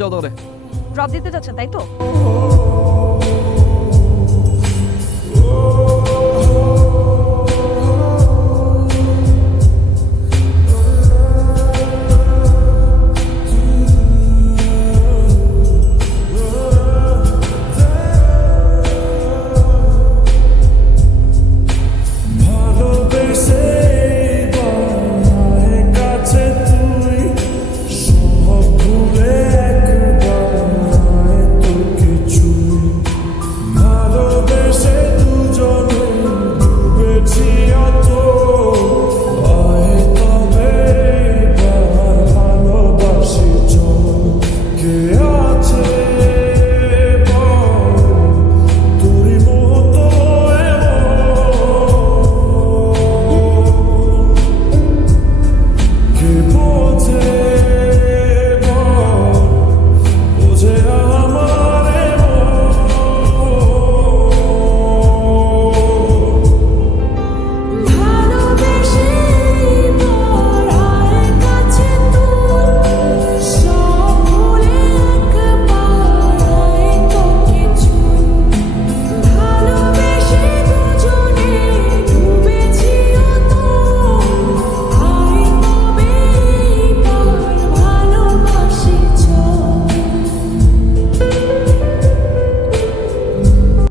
যাও তাহলে। ড্রপ দিতে যাচ্ছেন তাই তো?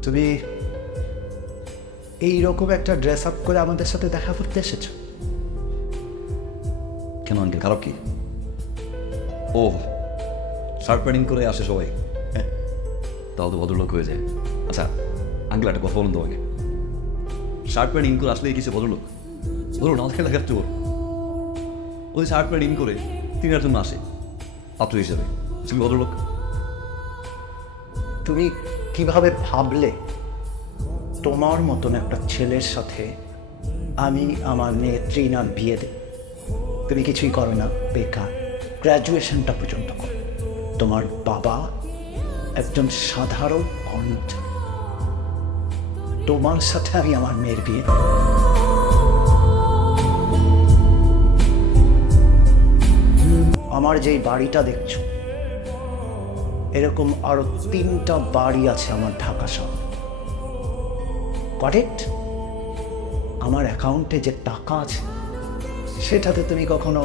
তুমি এইরকম একটা ড্রেস আপ করে আমাদের সাথে দেখা করতে এসেছো কেন আঙ্কেল, খারাপ কি? ও, শার্ট প্যান্টিং করে আসে সবাই, তাহলে তো ভদ্রলোক হয়ে যায়। আচ্ছা আঙ্কেল, একটা কথা বলুন তোমাকে, শার্ট প্যান্ট ইন করে আসলে কিছু ভদ্রলোক? ধরুন আমাকে দেখার চোর, ওই শার্ট প্যান্ট ইন করে 3 জন্য আসে পাত্র হিসেবে, তুমি ভদ্রলোক? তুমি কিভাবে ভাবলে তোমার মতন একটা ছেলের সাথে আমি আমার মেয়ে ট্রিনার বিয়ে দেব? তুমি কিছুই করো না, বেকার, গ্র্যাজুয়েশনটা পর্যন্ত করো। তোমার বাবা একজন সাধারণ কর্মচারী, তোমার সাথে আমি আমার মেয়ের বিয়ে দেব? আমার যেই বাড়িটা দেখছো, এরকম আরো 3টা বাড়ি আছে আমার ঢাকা শহর। কারেক্ট? আমার অ্যাকাউন্টে যে টাকা আছে সেটাতে তুমি কখনো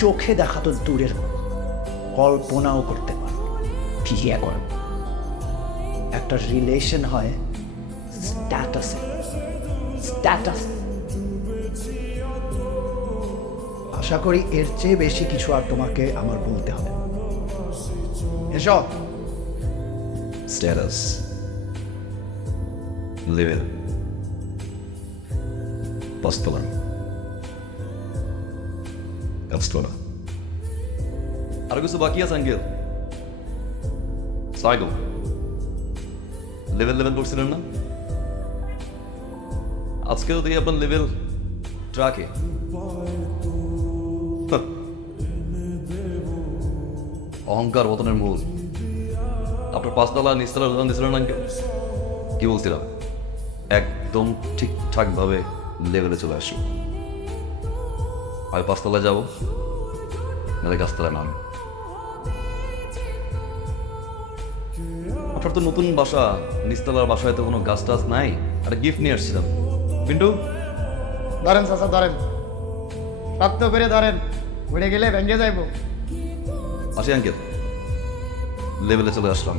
চোখে দেখা তো দূরের কথা, কল্পনাও করতে পারো। বিয়ে করো, একটা রিলেশন হয় স্ট্যাটাসে, স্ট্যাটাস। আশা করি এর চেয়ে বেশি কিছু আর তোমাকে আমার বলতে হবে না। এসব স্ট্যাটাস, লেভেল, পাঁচতলা, গাছতলা, আর কিছু বাকি আছে আঙ্কেল? সাইকেল লেভেল লেভেল করছিলেন না? আজকেও দিয়ে আপনার লেভেল ট্রাকে। অহংকার পতনের মূল। আপনার 5তলা নিচতলা উদাহরণ দিয়েছিলেন আঙ্কেল, কি বলছিলাম? একদম ঠিকঠাক ভাবে লেভেলে চলে আসি। আমি 5তলায় যাবো, নাহলে গাছতলায় নাম। আপনার তো নতুন বাসা, নিচতলার বাসায় তো কোনো গাছ টাছ নাই, একটা গিফট নিয়ে আসছিলাম। পিন্টু ধরেন চাচা, ধরেন, শক্ত করে ধরেন, উড়ে গেলে ভেঙে যাইব। আসি আঙ্কেল, লেভেলে চলে আসলাম।